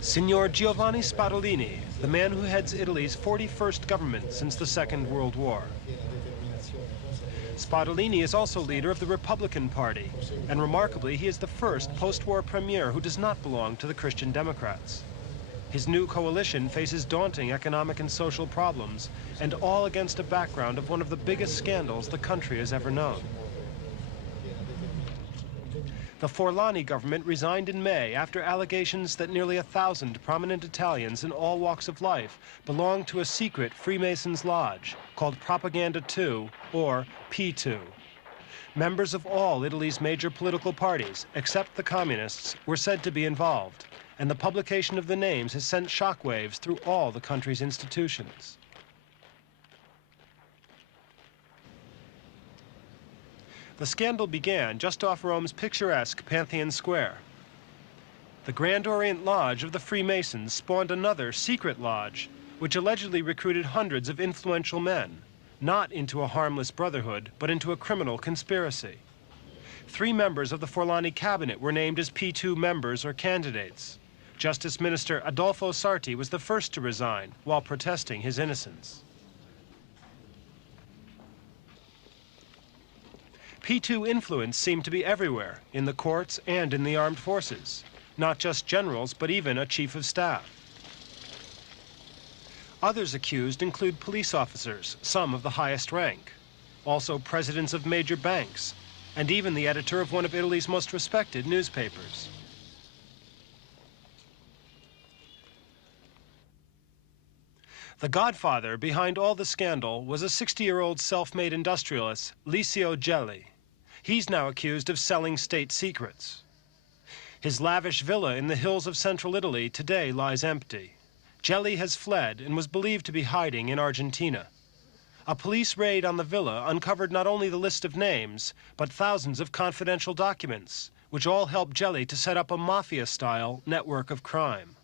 Signor Giovanni Spadolini, the man who heads Italy's 41st government since the Second World War. Spadolini is also leader of the Republican Party, and remarkably, he is the first post-war premier who does not belong to the Christian Democrats. His new coalition faces daunting economic and social problems, and all against a background of one of the biggest scandals the country has ever known. The Forlani government resigned in May after allegations that nearly 1,000 prominent Italians in all walks of life belong to a secret Freemasons lodge called Propaganda 2, or P2. Members of all Italy's major political parties, except the communists, were said to be involved, and the publication of the names has sent shockwaves through all the country's institutions. The scandal began just off Rome's picturesque Pantheon Square. The Grand Orient Lodge of the Freemasons spawned another secret lodge, which allegedly recruited hundreds of influential men, not into a harmless brotherhood, but into a criminal conspiracy. 3 members of the Forlani cabinet were named as P2 members or candidates. Justice Minister Adolfo Sarti was the first to resign while protesting his innocence. P2 influence seemed to be everywhere, in the courts and in the armed forces, not just generals, but even a chief of staff. Others accused include police officers, some of the highest rank, also presidents of major banks, and even the editor of one of Italy's most respected newspapers. The godfather behind all the scandal was a 60-year-old self-made industrialist, Licio Gelli. He's now accused of selling state secrets. His lavish villa in the hills of central Italy today lies empty. Gelli has fled and was believed to be hiding in Argentina. A police raid on the villa uncovered not only the list of names, but thousands of confidential documents, which all helped Gelli to set up a mafia-style network of crime.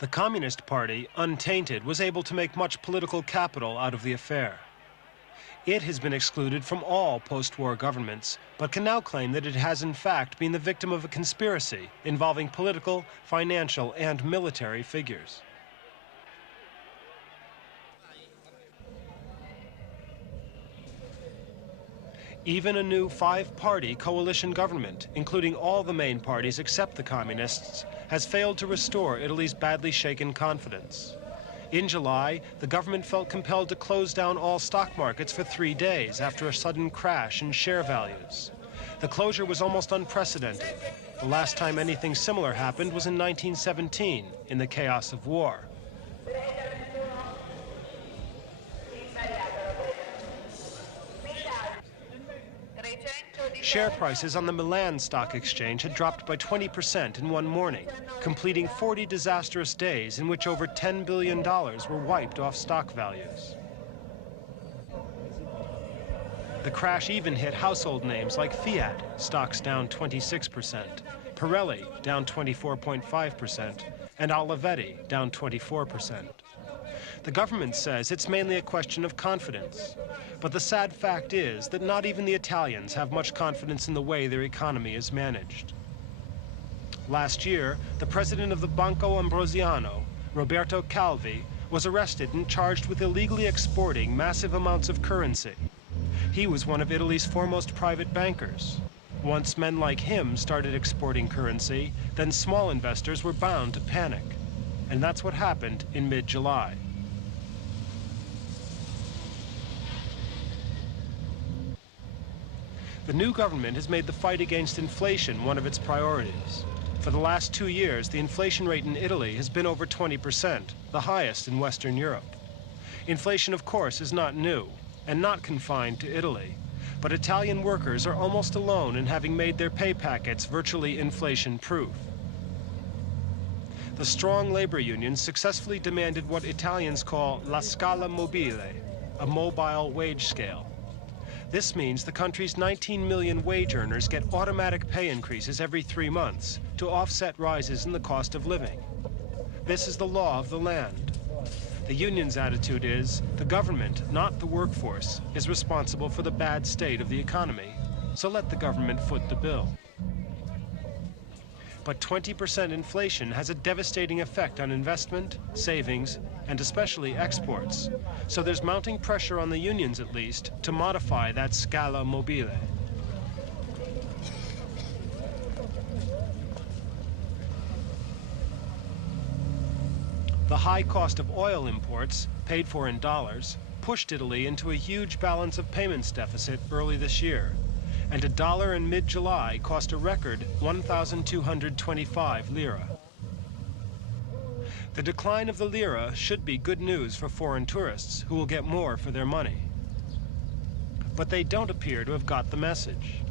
The Communist Party, untainted, was able to make much political capital out of the affair. It has been excluded from all post-war governments, but can now claim that it has in fact been the victim of a conspiracy involving political, financial, and military figures. Even a new 5-party coalition government, including all the main parties except the communists, has failed to restore Italy's badly shaken confidence. In July, the government felt compelled to close down all stock markets for 3 days after a sudden crash in share values. The closure was almost unprecedented. The last time anything similar happened was in 1917, in the chaos of war. Share prices on the Milan Stock Exchange had dropped by 20% in one morning, completing 40 disastrous days in which over $10 billion were wiped off stock values. The crash even hit household names like Fiat, stocks down 26%, Pirelli down 24.5%, and Olivetti down 24%. The government says it's mainly a question of confidence. But the sad fact is that not even the Italians have much confidence in the way their economy is managed. Last year, the president of the Banco Ambrosiano, Roberto Calvi, was arrested and charged with illegally exporting massive amounts of currency. He was one of Italy's foremost private bankers. Once men like him started exporting currency, then small investors were bound to panic. And that's what happened in mid-July. The new government has made the fight against inflation one of its priorities. For the last 2 years, the inflation rate in Italy has been over 20%, the highest in Western Europe. Inflation, of course, is not new and not confined to Italy, but Italian workers are almost alone in having made their pay packets virtually inflation-proof. The strong labor unions successfully demanded what Italians call la scala mobile, a mobile wage scale. This means the country's 19 million wage earners get automatic pay increases every 3 months to offset rises in the cost of living. This is the law of the land. The union's attitude is the government, not the workforce, is responsible for the bad state of the economy, so let the government foot the bill. But 20% inflation has a devastating effect on investment, savings, and especially exports. So there's mounting pressure on the unions, at least, to modify that scala mobile. The high cost of oil imports, paid for in dollars, pushed Italy into a huge balance of payments deficit early this year. And $1 in mid-July cost a record 1,225 lira. The decline of the lira should be good news for foreign tourists who will get more for their money. But they don't appear to have got the message.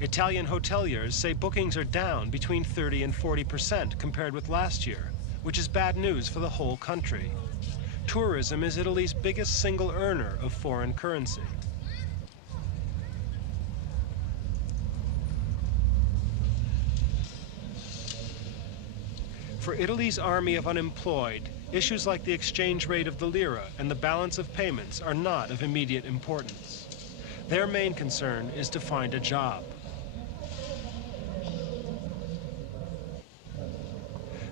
Italian hoteliers say bookings are down between 30 and 40% compared with last year, which is bad news for the whole country. Tourism is Italy's biggest single earner of foreign currency. For Italy's army of unemployed, issues like the exchange rate of the lira and the balance of payments are not of immediate importance. Their main concern is to find a job.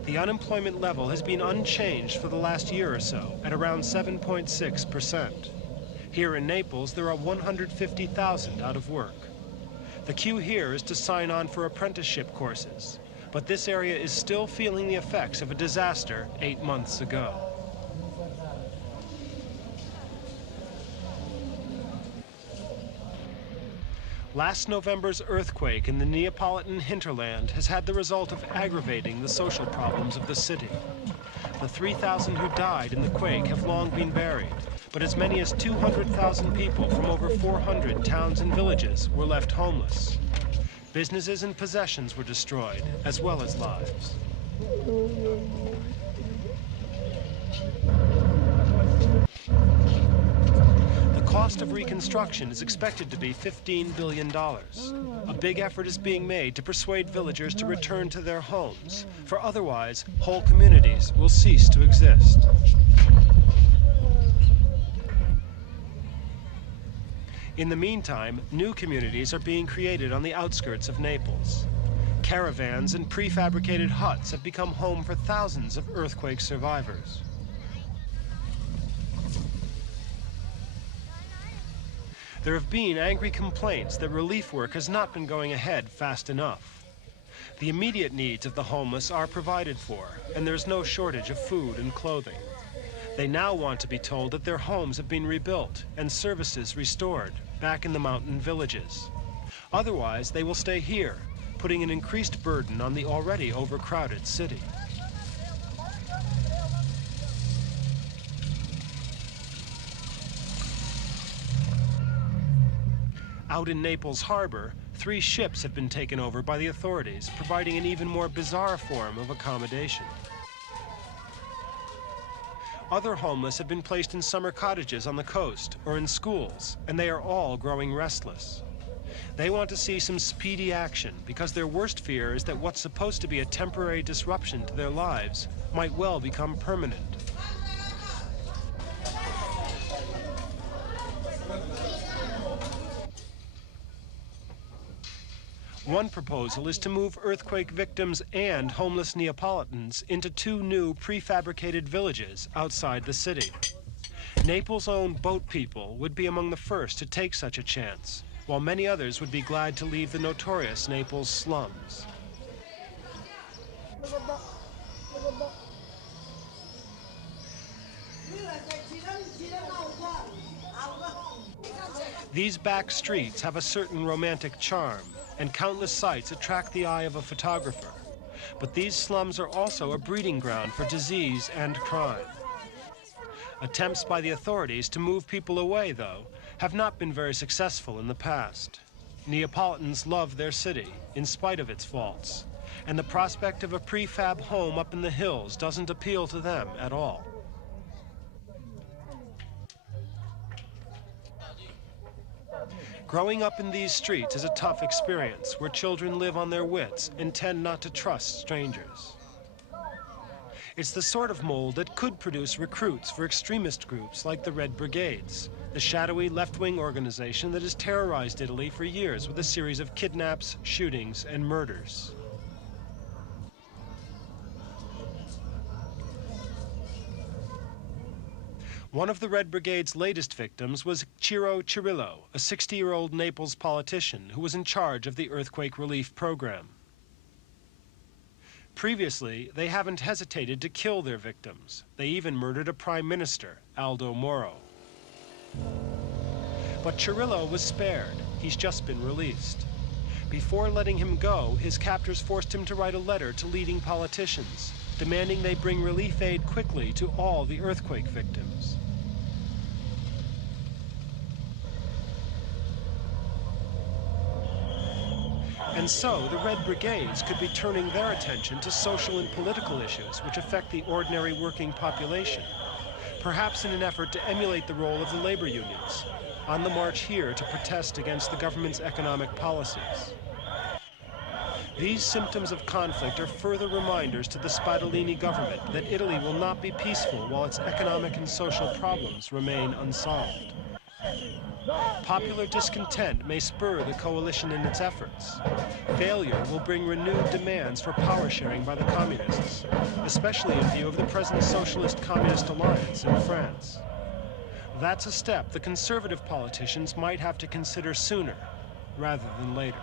The unemployment level has been unchanged for the last year or so, at around 7.6%. Here in Naples, there are 150,000 out of work. The queue here is to sign on for apprenticeship courses. But this area is still feeling the effects of a disaster 8 months ago. Last November's earthquake in the Neapolitan hinterland has had the result of aggravating the social problems of the city. The 3,000 who died in the quake have long been buried, but as many as 200,000 people from over 400 towns and villages were left homeless. Businesses and possessions were destroyed, as well as lives. The cost of reconstruction is expected to be $15 billion. A big effort is being made to persuade villagers to return to their homes, for otherwise, whole communities will cease to exist. In the meantime, new communities are being created on the outskirts of Naples. Caravans and prefabricated huts have become home for thousands of earthquake survivors. There have been angry complaints that relief work has not been going ahead fast enough. The immediate needs of the homeless are provided for, and there's no shortage of food and clothing. They now want to be told that their homes have been rebuilt and services restored back in the mountain villages. Otherwise, they will stay here, putting an increased burden on the already overcrowded city. Out in Naples Harbor, 3 ships have been taken over by the authorities, providing an even more bizarre form of accommodation. Other homeless have been placed in summer cottages on the coast or in schools, and they are all growing restless. They want to see some speedy action because their worst fear is that what's supposed to be a temporary disruption to their lives might well become permanent. One proposal is to move earthquake victims and homeless Neapolitans into 2 new prefabricated villages outside the city. Naples' own boat people would be among the first to take such a chance, while many others would be glad to leave the notorious Naples slums. These back streets have a certain romantic charm, and countless sights attract the eye of a photographer. But these slums are also a breeding ground for disease and crime. Attempts by the authorities to move people away, though, have not been very successful in the past. Neapolitans love their city, in spite of its faults, and the prospect of a prefab home up in the hills doesn't appeal to them at all. Growing up in these streets is a tough experience where children live on their wits and tend not to trust strangers. It's the sort of mold that could produce recruits for extremist groups like the Red Brigades, the shadowy left-wing organization that has terrorized Italy for years with a series of kidnaps, shootings, and murders. One of the Red Brigade's latest victims was Ciro Cirillo, a 60-year-old Naples politician who was in charge of the earthquake relief program. Previously, they haven't hesitated to kill their victims. They even murdered a prime minister, Aldo Moro. But Cirillo was spared. He's just been released. Before letting him go, his captors forced him to write a letter to leading politicians, demanding they bring relief aid quickly to all the earthquake victims. And so, the Red Brigades could be turning their attention to social and political issues which affect the ordinary working population, perhaps in an effort to emulate the role of the labor unions, on the march here to protest against the government's economic policies. These symptoms of conflict are further reminders to the Spadolini government that Italy will not be peaceful while its economic and social problems remain unsolved. Popular discontent may spur the coalition in its efforts. Failure will bring renewed demands for power sharing by the communists, especially in view of the present Socialist-Communist alliance in France. That's a step the conservative politicians might have to consider sooner rather than later.